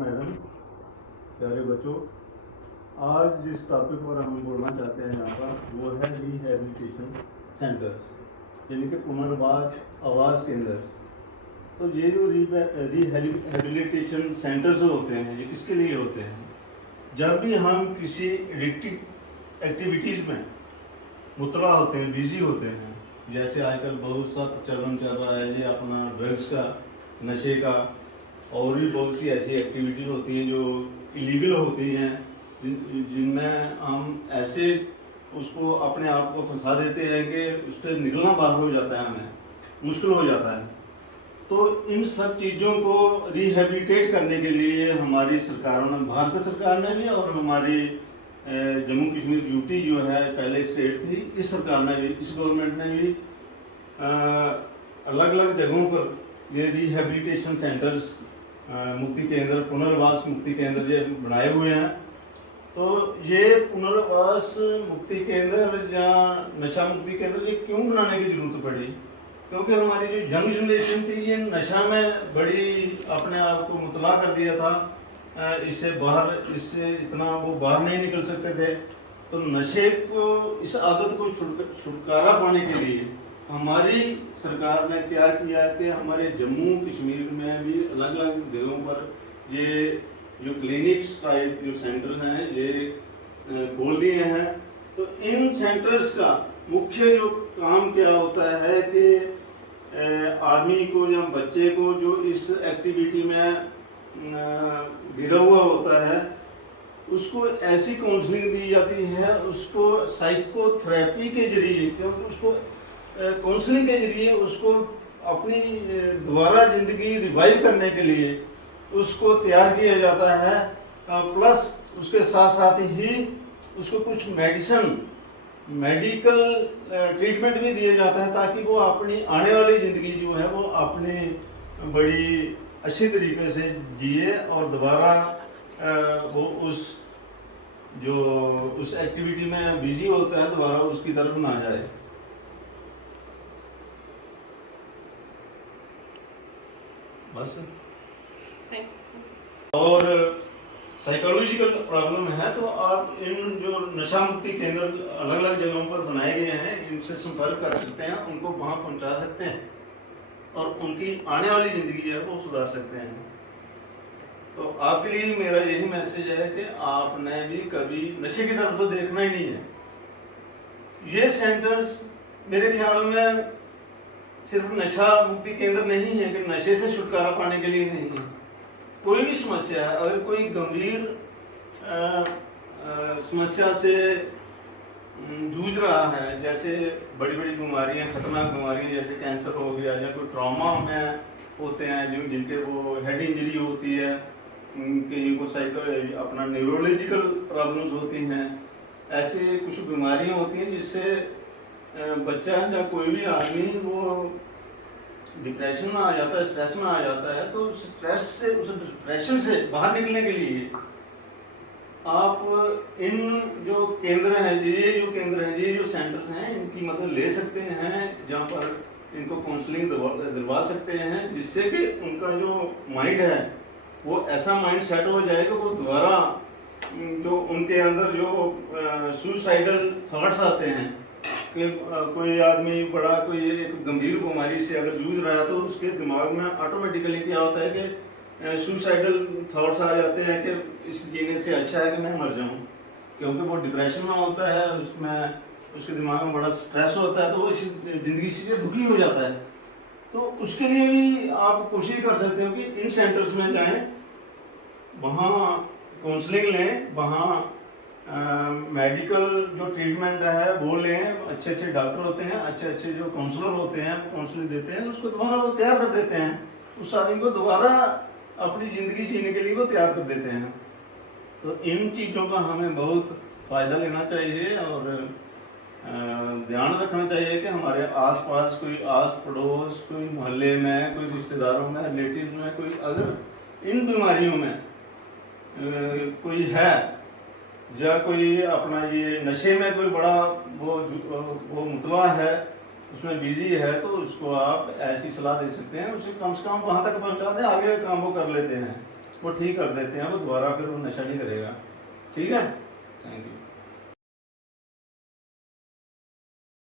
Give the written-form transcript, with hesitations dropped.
Madam, प्यारे बच्चों, आज जिस टॉपिक पर हम बोलना चाहते हैं यहाँ पर वो है रिहैबिलिटेशन सेंटर्स, यानी कि पुनर्वास आवास केंद्र। तो ये जो रिहैबिलिटेशन सेंटर्स होते हैं ये किसके लिए होते हैं? जब भी हम किसी एडिक्टिव एक्टिविटीज़ में मुतला होते हैं, बिजी होते हैं, जैसे आजकल बहुत सा चलन चल रहा है जी अपना ड्रग्स का, नशे का, और भी बहुत सी ऐसी एक्टिविटीज होती हैं जो इलीगल होती हैं, जिनमें हम ऐसे उसको अपने आप को फंसा देते हैं कि उससे निकलना बाहर हो जाता है, हमें मुश्किल हो जाता है। तो इन सब चीज़ों को रिहेबिलिटेट करने के लिए हमारी सरकारों ने, भारत सरकार ने भी और हमारी जम्मू कश्मीर यूटी जो है पहले स्टेट थी, इस सरकार ने भी, इस गवर्नमेंट ने भी अलग अलग जगहों पर ये रिहेबिलिटेशन सेंटर्स, मुक्ति केंद्र, पुनर्वास मुक्ति केंद्र ये बनाए हुए हैं। तो ये पुनर्वास मुक्ति केंद्र या नशा मुक्ति केंद्र ये क्यों बनाने की ज़रूरत पड़ी? क्योंकि हमारी जो यंग जनरेशन थी ये नशा में बड़ी अपने आप को मुतला कर दिया था, इससे इतना वो बाहर नहीं निकल सकते थे। तो नशे को, इस आदत को छुटकारा पाने के लिए हमारी सरकार ने क्या किया कि हमारे जम्मू कश्मीर में भी अलग अलग जगहों पर ये जो क्लिनिक्स टाइप जो सेंटर्स हैं ये खोल दिए हैं। तो इन सेंटर्स का मुख्य जो काम क्या होता है कि आदमी को या बच्चे को जो इस एक्टिविटी में गिरा हुआ होता है उसको ऐसी काउंसलिंग दी जाती है, उसको साइकोथेरेपी के जरिए, क्योंकि उसको काउंसलिंग के जरिए उसको अपनी दोबारा ज़िंदगी रिवाइव करने के लिए उसको तैयार किया जाता है। प्लस उसके साथ साथ ही उसको कुछ मेडिकल ट्रीटमेंट भी दिया जाता है ताकि वो अपनी आने वाली ज़िंदगी जो है वो अपनी बड़ी अच्छी तरीके से जिए और दोबारा वो उस एक्टिविटी में बिजी होता है दोबारा उसकी तरफ ना जाए। बस। और साइकोलॉजिकल प्रॉब्लम है तो आप इन जो नशा मुक्ति केंद्र अलग अलग जगहों पर बनाए गए हैं इनसे संपर्क कर सकते हैं, उनको वहाँ पहुँचा सकते हैं और उनकी आने वाली ज़िंदगी है वो सुधार सकते हैं। तो आपके लिए मेरा यही मैसेज है कि आपने भी कभी नशे की तरफ तो देखना ही नहीं है। ये सेंटर्स मेरे ख्याल में सिर्फ नशा मुक्ति केंद्र नहीं है कि नशे से छुटकारा पाने के लिए नहीं है। कोई भी समस्या है, अगर कोई गंभीर समस्या से जूझ रहा है, जैसे बड़ी बड़ी बीमारियां, खतरनाक बीमारियां जैसे कैंसर हो गया या कोई ट्रॉमा में होते हैं जिनके वो हेड इंजरी होती है, कहीं को अपना न्यूरोलॉजिकल प्रॉब्लम्स होती हैं, ऐसे कुछ बीमारियां होती हैं जिससे बच्चा या कोई भी आदमी वो डिप्रेशन में आ जाता है, स्ट्रेस में आ जाता है। तो उस स्ट्रेस से, उस डिप्रेशन से बाहर निकलने के लिए आप इन जो केंद्र हैं, ये जो सेंटर्स हैं इनकी मदद ले सकते हैं, जहाँ पर इनको काउंसलिंग दिलवा सकते हैं जिससे कि उनका जो माइंड है वो ऐसा माइंड सेट हो जाएगा वो दोबारा जो उनके अंदर जो सुसाइडल थॉट्स आते हैं कि कोई आदमी बड़ा कोई एक गंभीर बीमारी से अगर जूझ रहा है तो उसके दिमाग में ऑटोमेटिकली क्या होता है कि सुसाइडल थॉट्स आ जाते हैं कि इस जीने से अच्छा है कि मैं मर जाऊं, क्योंकि वो डिप्रेशन में होता है, उसमें उसके दिमाग में बड़ा स्ट्रेस होता है तो वो इस ज़िंदगी से दुखी हो जाता है। तो उसके लिए भी आप कोशिश कर सकते हो कि इन सेंटर्स में जाएं, वहाँ काउंसलिंग लें, वहाँ मेडिकल जो ट्रीटमेंट है वो लें, अच्छे अच्छे डॉक्टर होते हैं, अच्छे अच्छे जो काउंसलर होते हैं काउंसलिंग देते हैं, उसको दोबारा वो तैयार कर देते हैं, उस आदमी को दोबारा अपनी ज़िंदगी जीने के लिए वो तैयार कर देते हैं। तो इन चीज़ों का हमें बहुत फ़ायदा लेना चाहिए और ध्यान रखना चाहिए कि हमारे आसपास कोई आस पड़ोस, कोई मोहल्ले में, कोई रिश्तेदारों में, रिलेटिव में कोई अगर इन बीमारियों में कोई है या कोई अपना ये नशे में कोई बड़ा वो मुतला है, उसमें बिजी है, तो उसको आप ऐसी सलाह दे सकते हैं, उसे कम से कम वहाँ तक पहुँचा दें, आगे काम वो कर लेते हैं। वो ठीक कर देते हैं, वो दोबारा फिर वो नशा नहीं करेगा। ठीक है, थैंक यू।